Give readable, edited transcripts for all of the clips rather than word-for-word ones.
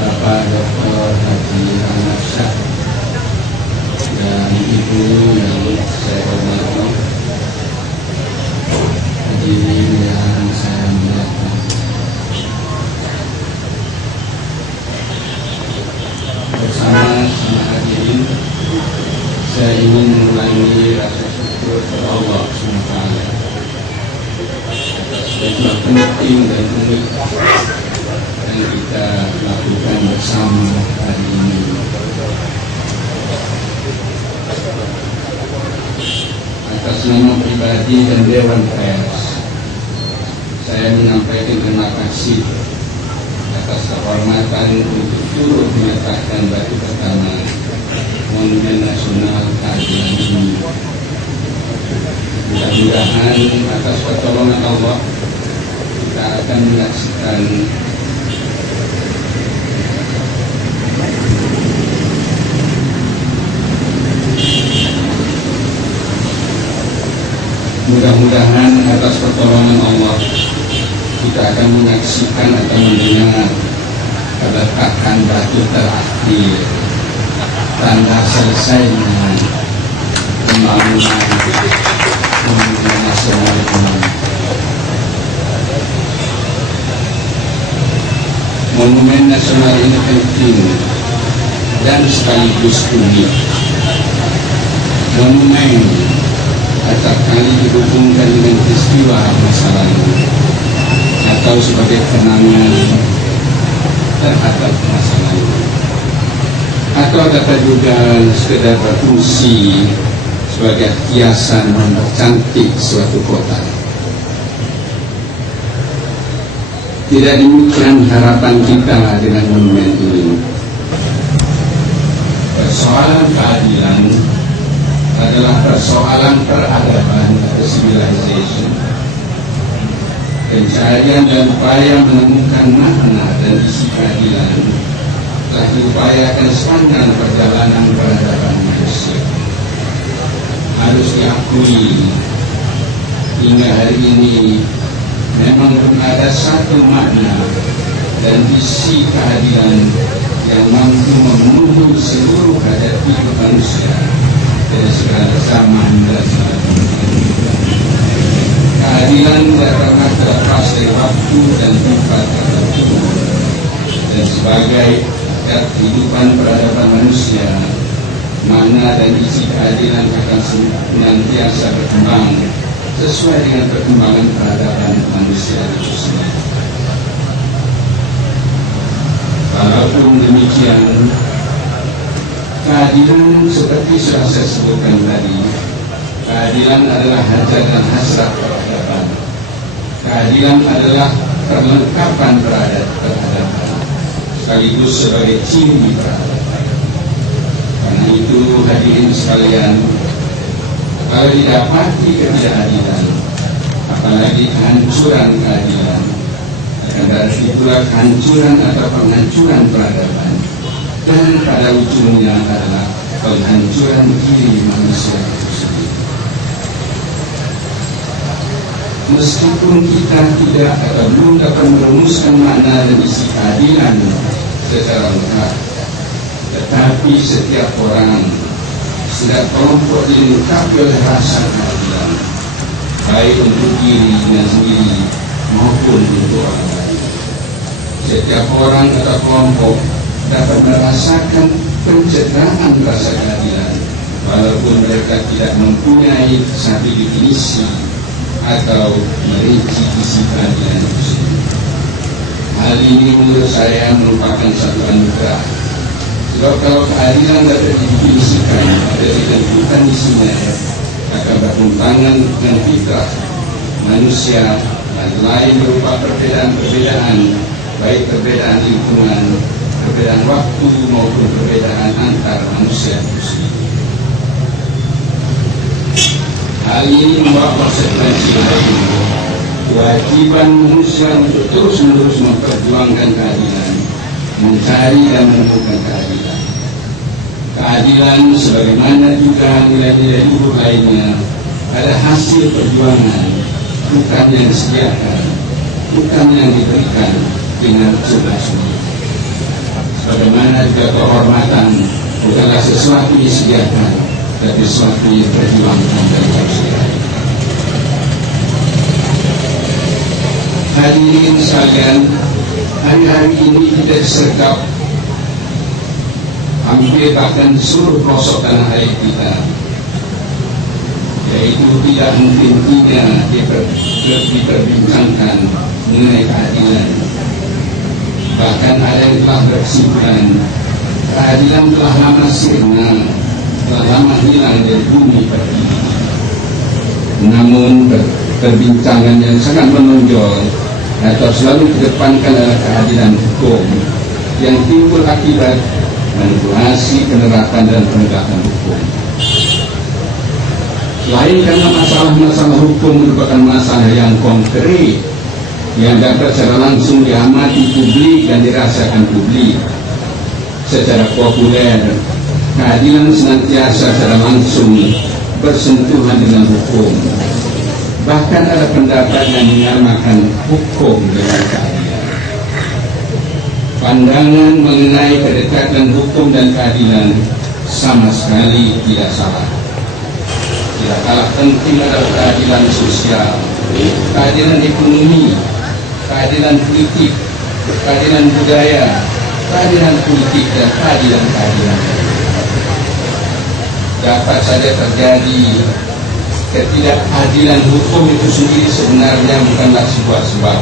Bapak Dr. Haji Ahmad Syah dan Ibu yang saya hormati, hadirin yang saya muliakan. Bersama hadirin, saya ingin mengulangi rasa syukur kepada Allah SWT atas sebuah penting dan unik yang kita lakukan bersama hari ini. Atas nama pribadi dan Dewan Pers, saya menyampaikan terima kasih atas kehormatan untuk turut menyatakan batu pertama Monumen Nasional Keadilan ini. Mudah-mudahan atas pertolongan Allah kita akan menyaksikan atas pertolongan Allah kita akan menyaksikan atau mendengar peletakan batu terakhir tanda selesainya pembangunan Monumen Nasional ini. Monumen Nasional ini penting dan sekaligus unik. Monumen acap kali dihubungkan dengan peristiwa masa lalu atau sebagai kenangan terhadap masa lalu, atau dapat juga sekedar berfungsi sebagai hiasan mempercantik suatu kota. Tidak demikian harapan kita dengan monumen ini. Persoalan keadilan adalah persoalan peradaban atau civilization. Pencarian dan upaya menemukan makna dan isi keadilan telah diupayakan sepanjang perjalanan peradaban manusia. Harus diakui, hingga hari ini memang belum ada satu makna dan isi keadilan yang mampu memenuhi seluruh hajat hidup manusia dari segala zaman dan segala tempat. Keadilan tidak pernah terlepas dari waktu dan tempat tertentu, dan sebagai kehidupan peradaban manusia, makna dan isi keadilan akan senantiasa berkembang sesuai dengan perkembangan peradaban manusia itu sendiri. Walaupun demikian, keadilan seperti sudah saya sebutkan tadi, keadilan adalah hajat dan hasrat peradaban. Keadilan adalah perlengkapan peradaban, sekaligus sebagai ciri peradaban. Karena itu hadirin sekalian, kalau didapati ketidakadilan, apalagi kehancuran keadilan, akan berarti pula kehancuran atau penghancuran peradaban, dan pada ujungnya adalah penghancuran diri manusia itu sendiri. Meskipun kita tidak atau belum dapat merumuskan makna dan isi keadilan secara lengkap, tetapi setiap orang, setiap kelompok dilengkapi oleh rasa keadilan, baik untuk dirinya sendiri maupun untuk orang lain. Setiap orang atau kelompok dapat merasakan pencederaan rasa keadilan, walaupun mereka tidak mempunyai satu definisi atau merinci isi keadilan itu sendiri. Hal ini menurut saya merupakan satu anugerah. Sebab kalau keadilan dapat didefinisikan atau ditentukan isinya, akan bertentangan dengan fitrah manusia dan lain berupa perbedaan-perbedaan, baik perbedaan lingkungan, perbedaan waktu maupun perbedaan antar manusia itu sendiri. Hal ini membawa konsekuensi lain. Kewajiban manusia untuk terus-menerus memperjuangkan keadilan, mencari dan menemukan keadilan. Keadilan sebagaimana juga nilai-nilai luhur lainnya adalah hasil perjuangan, bukan yang disediakan. bukan yang diberikan dengan sungguh-sungguh. Bagaimana juga kehormatan bukanlah sesuatu yang disediakan, tapi sesuatu yang berjuangkan dan berusaha. Hadirin sekalian, hari-hari ini kita disergap hampir bahkan seluruh pelosok tanah air kita, yaitu tidak mungkin tidak diperbincangkan mengenai keadilan. Bahkan ada yang telah berkesimpulan keadilan telah lama sirna, telah lama hilang dari bumi pertiwi. Namun perbincangan yang sangat menonjol atau selalu dikedepankan adalah keadilan hukum yang timbul akibat manipulasi penerapan dan penegakan hukum. Selain karena masalah-masalah hukum merupakan masalah yang konkret yang dapat secara langsung diamati publik dan dirasakan publik secara populer, keadilan senantiasa secara langsung bersentuhan dengan hukum. Bahkan ada pendapat yang menyamakan hukum dengan keadilan. Pandangan mengenai kedekatan hukum dan keadilan sama sekali tidak salah. Tidak kalah penting adalah keadilan sosial, keadilan ekonomi, keadilan politik, keadilan budaya, keadilan politik, dan keadilan. Dapat saja terjadi ketidakadilan hukum itu sendiri sebenarnya bukanlah sebuah sebab,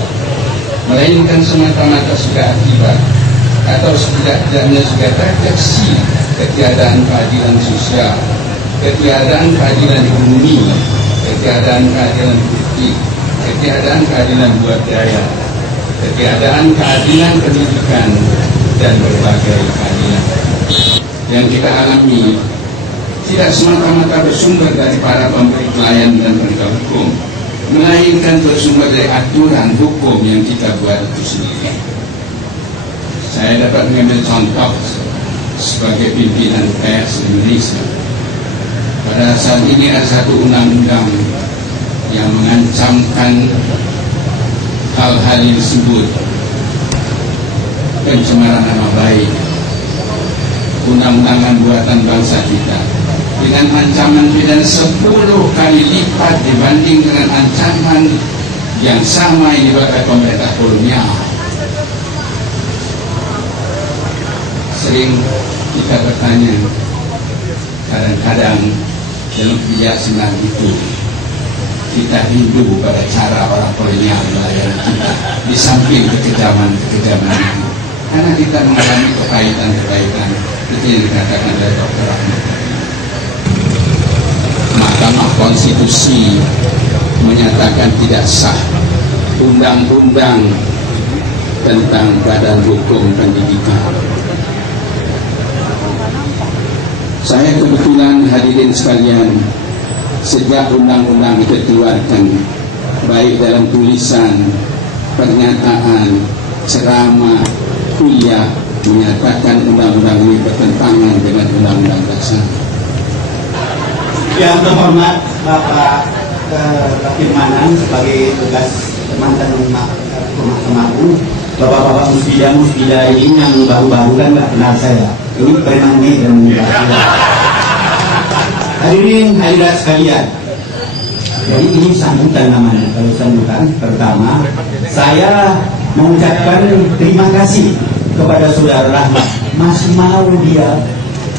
melainkan semata-mata sebagai akibat atau setidaknya sebagai refleksi ketiadaan keadilan sosial, ketiadaan keadilan ekonomi, ketiadaan keadilan politik, ketiadaan keadilan budaya, ketiadaan keadilan pendidikan, dan berbagai keadilan yang kita alami tidak semata-mata bersumber dari para pemberi pelayan dan penegak hukum, melainkan bersumber dari aturan hukum yang kita buat itu sendiri. Saya dapat mengambil contoh sebagai pimpinan pers Indonesia. Pada saat ini ada satu undang-undang yang mengancamkan hal-hal yang disebut pencemaran nama baik, undang-undangan buatan bangsa kita, dengan ancaman pidana 10 kali lipat dibanding dengan ancaman yang sama yang dibuat oleh pemerintah kolonial. Sering kita bertanya, kadang-kadang dalam kebiasaan itu kita rindu pada cara orang kolonial melayani kita, di samping kekejaman itu, karena kita mengalami kepaitan-kepaitan itu yang dikatakan oleh Dr. Rahmat. Mahkamah Konstitusi menyatakan tidak sah undang-undang tentang Badan Hukum Pendidikan. Saya kebetulan hadirin sekalian, sejak undang-undang itu dikeluarkan, baik dalam tulisan, pernyataan, ceramah, kuliah, menyatakan undang-undang ini bertentangan dengan undang-undang dasar. Yang terhormat Bapak Kepirmanan sebagai tugas mantan Mahkamah Agung, Bapak-bapak musbidah ini yang baru-baru kan nggak kenal saya. Ini penangi dan hadirin hadirat sekalian. Jadi ini sambutan namanya. Kalau sambutan pertama, saya mengucapkan terima kasih kepada Saudara Rahmat, masih mau dia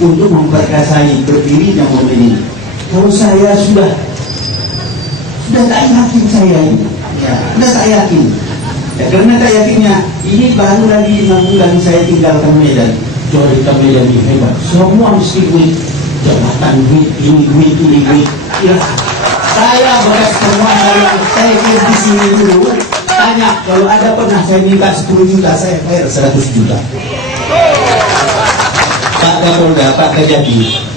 untuk memperkasai berdiri dan ini. Kalau saya sudah tak yakin saya ini, ya, sudah tak yakin. Ya, karena tak yakinnya, ini baru lagi 6 bulan saya tinggalkan Medan. Jadi ke Medan ini hebat. Semua mesti duit, jabatan duit, ini duit. Ya, saya beres semua yang saya di sini dulu. Tanya, kalau ada pernah saya minta 10 juta, saya bayar 100 juta. Pak Kapolda, Pak Kajati.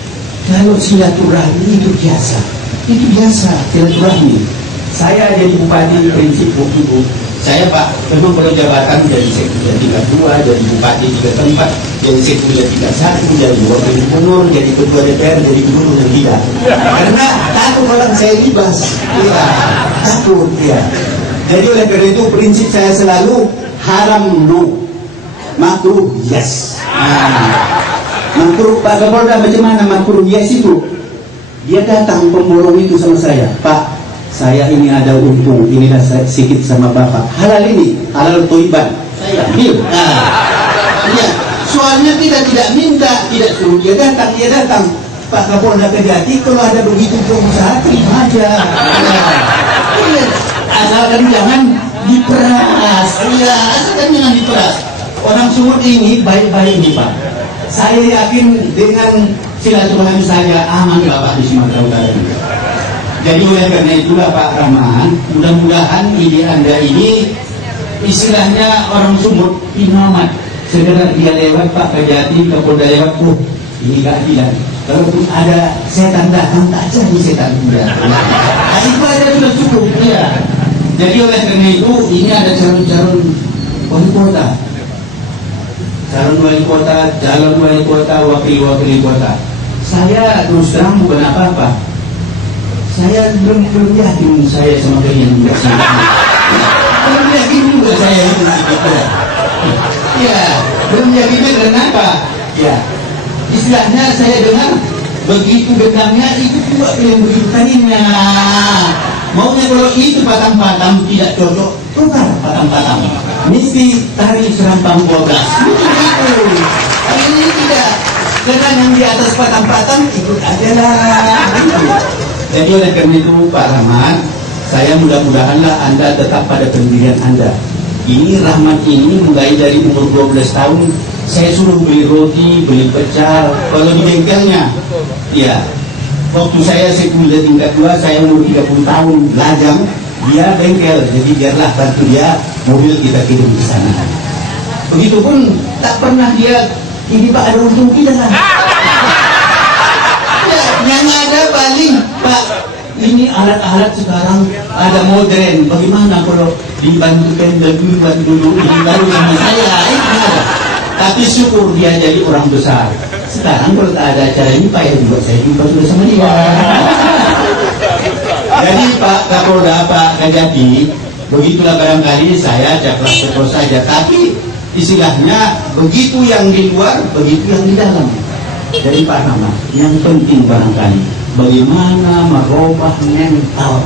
Kalau silaturahmi itu biasa silaturahmi. Saya jadi bupati prinsip waktu itu. Saya Pak, memang kalau jabatan jadi sekda 32, jadi bupati 3 tempat, jadi sekda 31, jadi wakil gubernur, jadi ketua DPR, jadi gubernur dan tidak. Karena takut orang saya ribas, ya, takut ya. Jadi oleh karena itu prinsip saya selalu haram no, makruh yes. Makruh Pak Kapolda, macam mana makruh yes itu? Dia datang pemborong itu sama saya, Pak, saya ini ada untung, inilah sedikit sama Bapak. Halal ini, halal toiban. Saya ambil. Ya, soalnya tidak minta, tidak suruh dia datang. Pak Kapolda Kejati, kalau ada begitu pengusaha terima aja. Ya. Asalkan jangan diperas. Ya, asalkan jangan diperas. Orang Sumut ini baik-baik nih Pak. Saya yakin dengan silaturahmi saya aman Bapak di Sumatera Utara juga. Jadi oleh karena itulah Pak Rahman, mudah-mudahan ide Anda ini istilahnya orang Sumut imamat. Segera dia lewat Pak Kejati, Kapolda lewat, ini gak tidak. Kalaupun ada setan datang, tak jadi setan juga. Itu aja sudah cukup. Ya. Jadi oleh karena itu ini ada calon-calon wali kota, calon wali kota, calon wali kota, wakil kota. Saya terus terang bukan apa-apa. Saya belum yakin saya sama kalian juga. Belum yakin juga saya itu. Ya, belum yakinnya kenapa? Ya, istilahnya saya dengar begitu dendamnya itu juga yang begitu tadinya. Maunya kalau itu patang-patang tidak cocok, tukar patang-patang. Mesti tarik serampang 12. Begitu. Hari ini tidak. Karena yang di atas patang-patang ikut aja lah. Jadi oleh karena itu Pak Rahmat, saya mudah-mudahanlah Anda tetap pada pendirian Anda. Ini Rahmat ini mulai dari umur 12 tahun, saya suruh beli roti, beli pecel, kalau di bengkelnya. Ya. Waktu saya kuliah tingkat 2, saya umur 30 tahun, lajang, dia bengkel, jadi biarlah bantu dia, mobil kita kirim ke sana. Begitupun tak pernah dia, ini Pak ada untung kita kan? Ya, yang ada paling Pak, ini alat-alat sekarang ada modern, bagaimana kalau dibantu pendel dulu, ini baru sama saya, tapi syukur dia jadi orang besar. Sekarang kalau tak ada acara ini payah juga saya jumpa sudah sama dia. Jadi Pak Kapolda, Pak Kejati, begitulah barangkali saya caplas betul saja. Tapi istilahnya begitu yang di luar, begitu yang di dalam. Jadi Pak Nama, yang penting barangkali bagaimana merubah mental,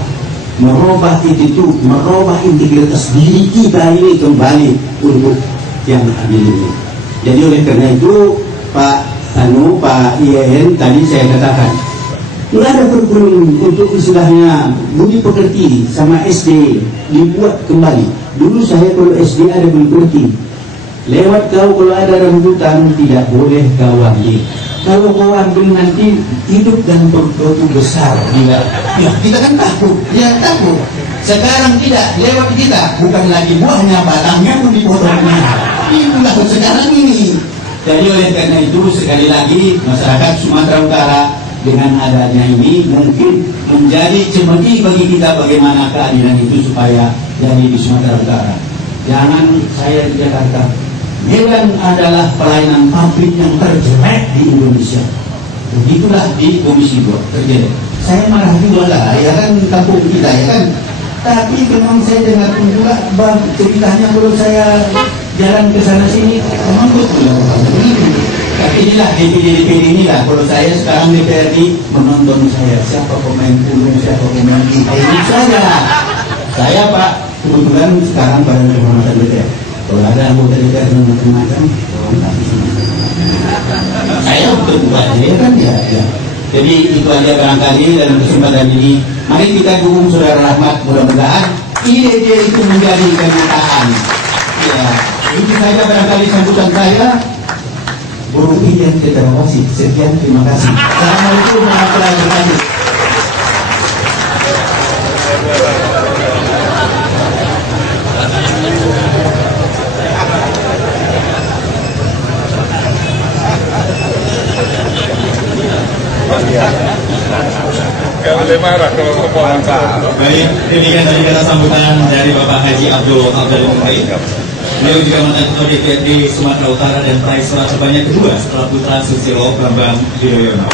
merubah attitude, merubah integritas diri kita ini kembali untuk yang adil ini. Jadi oleh karena itu Pak IAN tadi saya katakan nggak ada kurikulum untuk istilahnya budi pekerti sama SD dibuat kembali. Dulu saya kalau SD ada budi pekerti, lewat kau kalau ada rambutan tidak boleh kau ambil. Kalau kau ambil nanti hidup dan berdoa besar. Tidak, ya kita kan takut, ya takut. Sekarang tidak, lewat kita bukan lagi buahnya, batangnya pun dipotongnya. Itulah sekarang ini. Jadi oleh karena itu sekali lagi masyarakat Sumatera Utara dengan adanya ini mungkin menjadi cemeti bagi kita bagaimana keadilan itu supaya jadi di Sumatera Utara. Jangan saya di Jakarta. Medan adalah pelayanan publik yang terjelek di Indonesia. Begitulah di Komisi 2 terjadi. Saya marah juga lah, ya kan kampung kita ya kan. Tapi memang saya dengar juga ceritanya kalau saya jalan ke sana sini memang betul begini. Tapi inilah DPD inilah kalau saya sekarang DPRD menonton saya siapa pemain puluh, siapa pemain ini saya Pak kebetulan sekarang badan kehormatan DPR. Kalau ada anggota DPR yang macam-macam, saya terbuka aja kan ya. Jadi itu aja barangkali dalam kesempatan ini. Mari kita dukung Saudara Rahmat, mudah-mudahan ide-ide itu menjadi kenyataan. Ya, itu saja barangkali sambutan saya. Burung yang kita kasih. Sekian, terima kasih. Assalamualaikum warahmatullahi wabarakatuh. Baik, demikian tadi kata sambutan dari Bapak Haji Abdul Muhai. Beliau juga mantan Ketua DPRD Sumatera Utara dan peraih suara terbanyak kedua setelah putra Susilo Bambang Yudhoyono.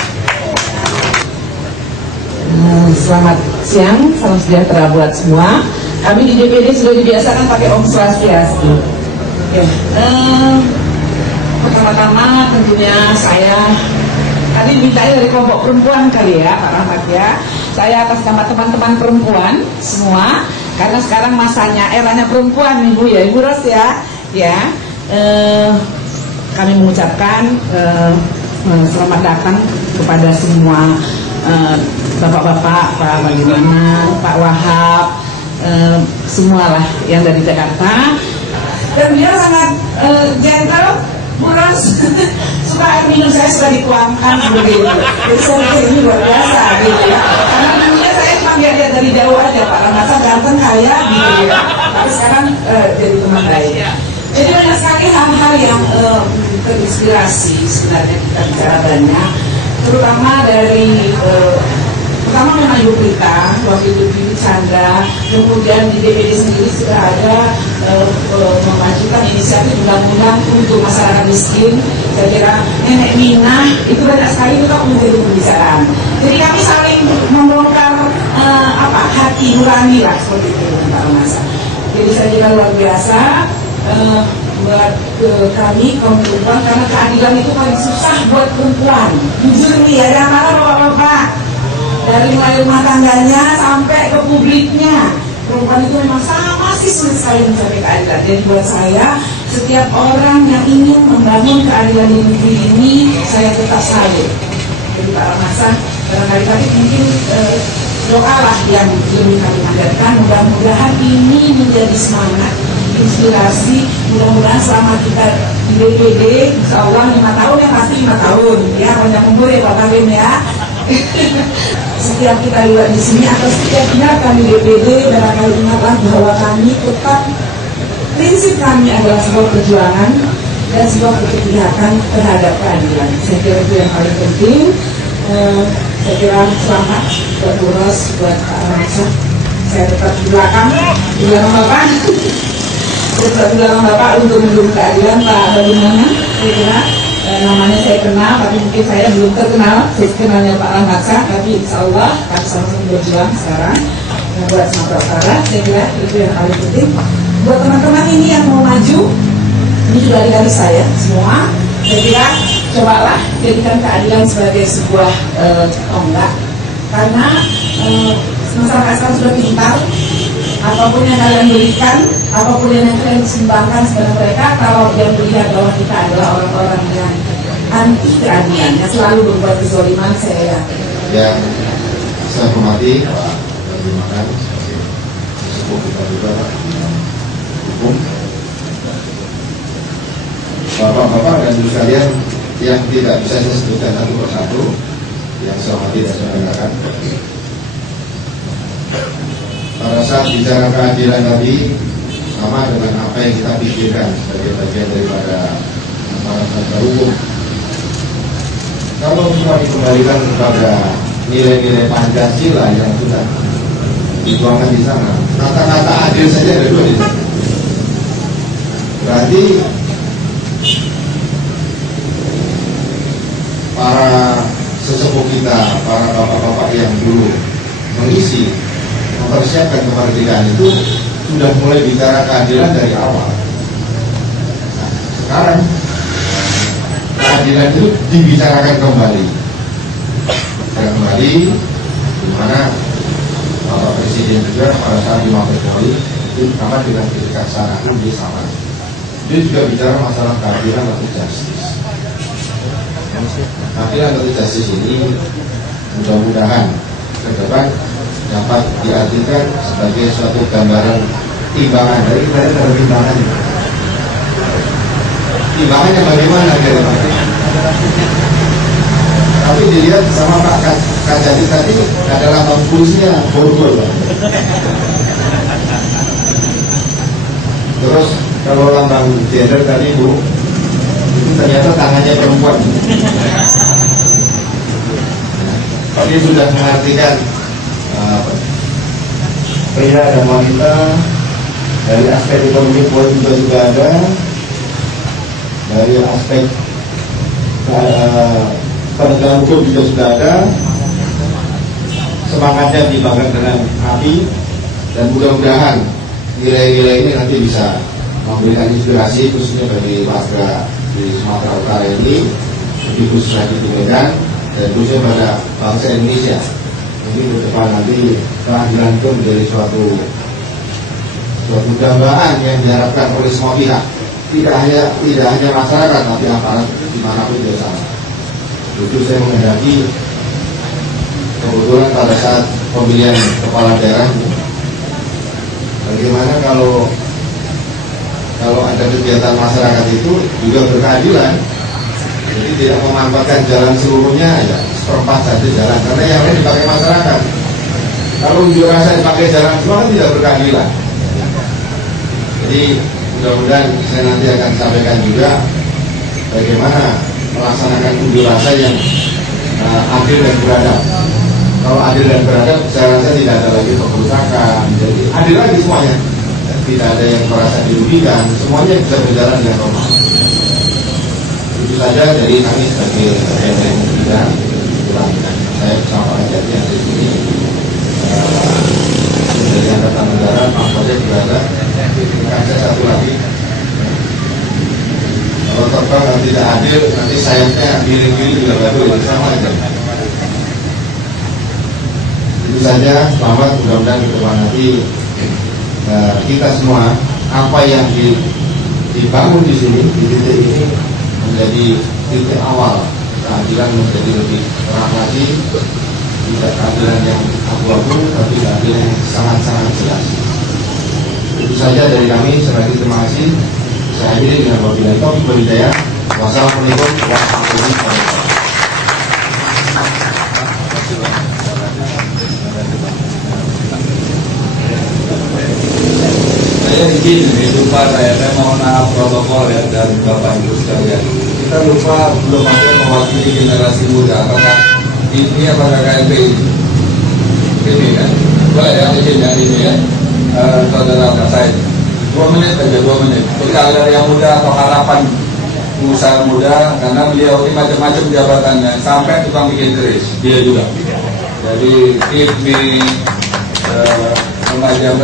Selamat siang, salam sejahtera buat semua. Kami di DPD sudah dibiasakan pakai Om Swastiastu. Ya. Pertama-tama tentunya saya tadi minta dari kelompok perempuan kali ya Pak Rahmat ya. Saya atas nama teman-teman perempuan semua, karena sekarang masanya eranya perempuan Ibu ya, Ibu Ros ya. Ya, kami mengucapkan selamat datang kepada semua bapak-bapak, Pak Bagaimana, Pak Wahab, semualah yang dari Jakarta. Dan dia sangat gentle, Buros. Suka air minum saya sudah dituangkan begitu. Jadi saya pikir ini luar biasa gitu ya. Karena dulunya saya cuma lihat dari jauh aja Pak Ramasa ganteng kaya gitu ya. Tapi sekarang jadi teman baik. Jadi banyak sekali hal-hal yang terinspirasi sebenarnya kita bicara banyak, terutama dari pertama memang Ibu Prita, waktu itu Ibu Chandra, kemudian di DPD sendiri sudah ada memajukan inisiatif undang-undang untuk masyarakat miskin. Saya kira Nenek Minah itu banyak sekali juga menjadi pembicaraan. Jadi kami saling membongkar hati nurani lah seperti itu Pak Ramasa. Jadi saya kira luar biasa buat kami kaum perempuan, karena keadilan itu paling susah buat perempuan. Jujur nih ya, jangan marah bapak-bapak. Dari mulai rumah tangganya sampai ke publiknya, perempuan itu memang masih sulit sekali mencari keadilan. Jadi buat saya, setiap orang yang ingin membangun keadilan di negeri ini, saya tetap salut. Jadi Pak Ramasa, barangkali mungkin doalah yang lebih kami panjatkan. Mudah-mudahan ini menjadi semangat, inspirasi. Mudah-mudahan selama kita di DPD, insya Allah 5 tahun yang pasti 5 tahun ya, banyak umur ya Pak Kabin ya. Setiap kita juga di sini atau setiap pihak kami DPD, barangkali ingatlah bahwa kami tetap prinsip kami adalah sebuah perjuangan dan sebuah keberpihakan terhadap keadilan. Saya kira itu yang paling penting. Saya kira selamat buat Buros, buat Pak Ramasa. Saya tetap di belakang Bapak. Saya tetap di belakang Bapak untuk mendukung keadilan. Pak Bagaimana? Saya kira namanya saya kenal, tapi mungkin saya belum terkenal. Saya kenalnya Pak Ramasa, tapi insya Allah kami sama-sama berjuang sekarang buat Sumatera Utara. Saya kira itu yang paling penting. Buat teman-teman ini yang mau maju, ini juga dari saya semua. Saya kira cobalah jadikan keadilan sebagai sebuah tonggak, karena masyarakat sekarang sudah pintar. Apapun yang kalian berikan, apapun yang kalian sumbangkan kepada mereka, kalau yang melihat bahwa kita adalah orang-orang yang anti keadilan, yang selalu berbuat kezaliman, saya yakin. Yang saya hormati Pak Bagaimana, sepuh kita juga hukum, bapak-bapak dan ibu sekalian yang tidak bisa saya sebutkan satu persatu, yang saya hormati dan saya banggakan. Pada saat bicara keadilan tadi, sama dengan apa yang kita pikirkan sebagai bagian daripada masyarakat hukum. Kalau semua dikembalikan kepada nilai-nilai Pancasila yang sudah dituangkan di sana, kata-kata adil saja ada 2 di sana. Berarti para sesepuh kita, para bapak-bapak yang dulu mengisi mempersiapkan kemerdekaan itu sudah mulai bicara keadilan dari awal. Nah, sekarang keadilan itu dibicarakan kembali, di mana Bapak Presiden juga pada saat di Mabes Polri itu sama dengan kebijaksanaan dia sama. Dia juga bicara masalah keadilan atau justice. Keadilan atau justice ini mudah-mudahan ke depan dapat diartikan sebagai suatu gambaran timbangan. Dari kita ada timbangan. Timbangannya bagaimana kira-kira? Tapi dilihat sama Pak Kajati tadi adalah bangkusnya borgol. Terus kalau lambang gender tadi Bu, itu ternyata tangannya perempuan. Tapi sudah mengartikan pria dan wanita. Dari aspek ekonomi juga ada, dari aspek penegakan hukum juga sudah ada. Semangatnya dibangun dengan api, Dan mudah-mudahan nilai-nilai ini nanti bisa memberikan inspirasi khususnya bagi warga di Sumatera Utara ini, lebih khusus lagi di Medan, dan khususnya pada bangsa Indonesia. Jadi ke depan nanti keadilan itu menjadi suatu dambaan yang diharapkan oleh semua pihak, tidak hanya masyarakat tapi aparat dimanapun juga sama. Itu saya menghendaki, kebetulan pada saat pemilihan kepala daerah, bagaimana kalau ada kegiatan masyarakat itu juga berkeadilan, jadi tidak memanfaatkan jalan seluruhnya, ya seperempat saja jalan, karena yang lain dipakai masyarakat. Kalau unjuk rasa dipakai jalan semua kan tidak berkeadilan. Jadi mudah-mudahan saya nanti akan sampaikan juga bagaimana melaksanakan unjuk rasa yang adil dan beradab. Kalau adil dan beradab, saya rasa tidak ada lagi kerusakan, jadi adil lagi semuanya. Tidak ada yang merasa dirugikan, semuanya bisa berjalan dengan normal. Itu saja dari kami sebagai BNN Bidang. Saya bersama Pak Haji yang di sini dari Angkatan Udara, Pak Projek berada. Ada satu lagi, kalau terbang yang tidak adil, nanti sayapnya miring-miring juga bagus, sama aja. Itu saja, selamat, mudah-mudahan ke depan nanti kita semua, apa yang dibangun di sini, di titik ini menjadi titik awal keadilan menjadi lebih terang lagi, tidak keadilan yang abu-abu, tapi keadilan yang sangat-sangat jelas. Itu saja dari kami. Sekali terima kasih. Saya akhiri dengan wabillahi taufiq wal hidayah. Wassalamualaikum warahmatullahi wabarakatuh. Saya izin, lupa saya mohon maaf protokol ya dari Bapak Ibu sekalian. Kita lupa belum ada mewakili generasi muda. Apakah ini apakah KLPI? Ini kan? Boleh ya, izin ya ini ya. Saudara Pak Said, 2 menit aja, 2 menit. Untuk yang muda atau harapan pengusaha muda, karena beliau ini macam-macam jabatannya, sampai tukang bikin keris, dia juga. Jadi keep me remaja